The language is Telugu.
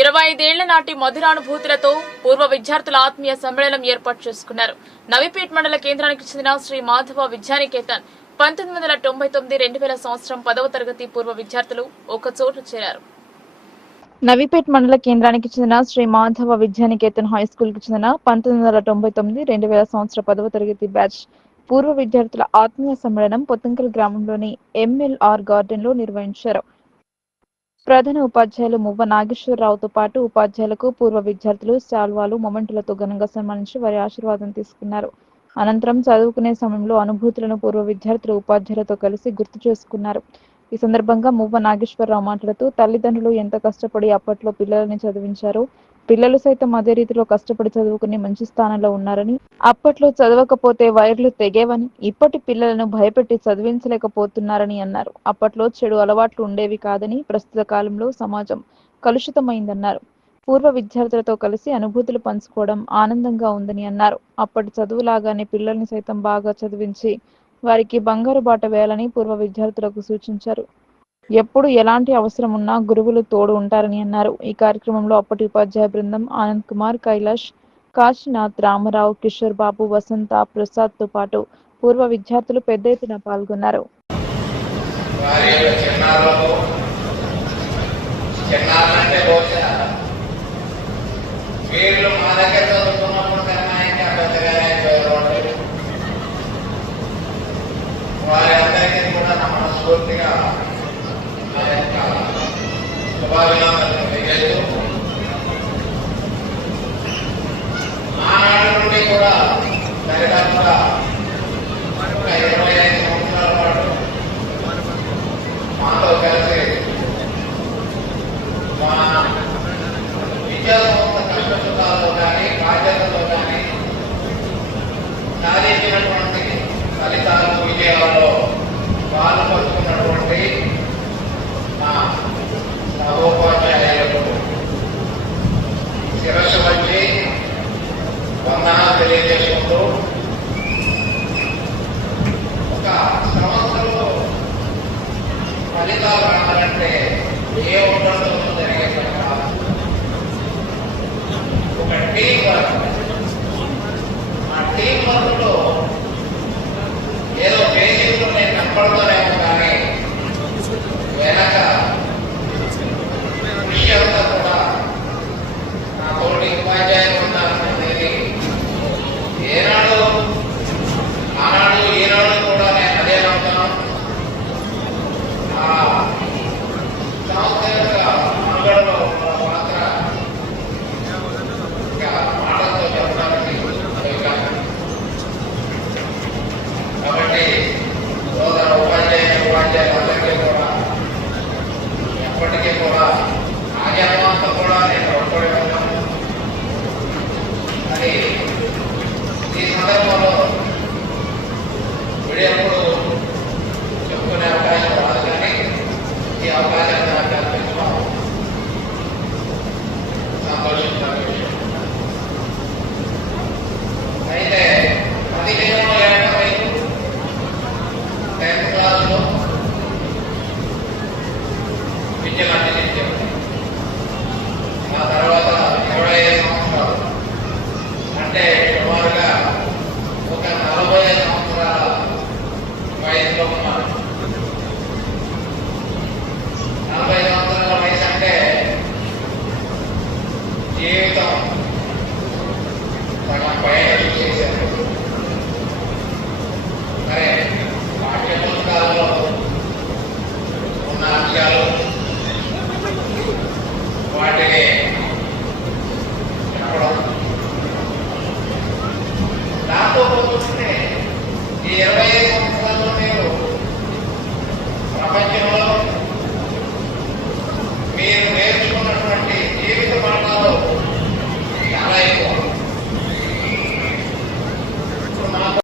25 ఏళ్ల నాటి మధురానుభూతులతో పూర్వ విద్యార్థుల ఆత్మీయ సమ్మేళనం ఏర్పాటు చేసుకున్నారు. నవీపేట్ మండల కేంద్రానికి చెందిన శ్రీ మాధవ విద్యానికేతన్ 1999-2000 సంవత్సరం 10వ తరగతి పూర్వ విద్యార్థులు ఒక చోట చేరారు. నవీపేట్ మండల కేంద్రానికి చెందిన శ్రీ మాధవ విద్యానికేతన్ హై స్కూల్ కి చెందిన 1999-2000 సంవత్సర 10వ తరగతి బ్యాచ్ పూర్వ విద్యార్థుల ఆత్మీయ సమ్మేళనం పొత్తంకల్ గ్రామంలోని MLR గార్డెన్ లో నిర్వహించారు. ప్రధాన ఉపాధ్యాయులు మువ్వ నాగేశ్వరరావుతో పాటు ఉపాధ్యాయులకు పూర్వ విద్యార్థులు శాల్వాలు మొమెంటులతో ఘనంగా సన్మానించి వారి ఆశీర్వాదం తీసుకున్నారు. అనంతరం చదువుకునే సమయంలో అనుభూతులను పూర్వ విద్యార్థులు ఉపాధ్యాయులతో కలిసి గుర్తు చేసుకున్నారు. ఈ సందర్భంగా మువ్వ నాగేశ్వరరావు మాట్లాడుతూ తల్లిదండ్రులు ఎంత కష్టపడి అప్పట్లో పిల్లలని చదివించారో పిల్లలు సైతం అదే రీతిలో కష్టపడి చదువుకుని మంచి స్థానంలో ఉన్నారని, అప్పట్లో చదవకపోతే వైర్లు తెగేవని, ఇప్పటి పిల్లలను భయపెట్టి చదివించలేకపోతున్నారని అన్నారు. అప్పట్లో చెడు అలవాట్లు ఉండేవి కాదని, ప్రస్తుత కాలంలో సమాజం కలుషితమైందన్నారు. పూర్వ విద్యార్థులతో కలిసి అనుభూతులు పంచుకోవడం ఆనందంగా ఉందని అన్నారు. అప్పటి చదువులాగానే పిల్లల్ని సైతం బాగా చదివించి వారికి బంగారు బాట వేయాలని పూర్వ విద్యార్థులకు సూచించారు. ఎప్పుడు ఎలాంటి అవసరం ఉన్నా గురువులు తోడు ఉంటారని అన్నారు. ఈ కార్యక్రమంలో అప్పటి ఉపాధ్యాయ బృందం ఆనంద్ కుమార్, కైలాష్, కాశీనాథ్, రామారావు, కిషోర్ బాబు, వసంత, ప్రసాద్ తో పాటు పూర్వ విద్యార్థులు పెద్ద ఎత్తున పాల్గొన్నారు. వారందరికీ కూడా నా మనస్ఫూర్తిగా శుభాభినందనలు తెలియజేస్తూ, ఆనాటి నుండి కూడా దరిదాపుగా 25 సంవత్సరాల పాటు మాతో కలిసి మా విద్యా సంస్థ కష్టసుఖాల్లో కానీ బాధ్యతల్లో కానీ సాధించినటువంటి ఫలితాలు విజయాలలో పాల్పంచుకున్నటువంటి మా సహోపాధ్యాయులు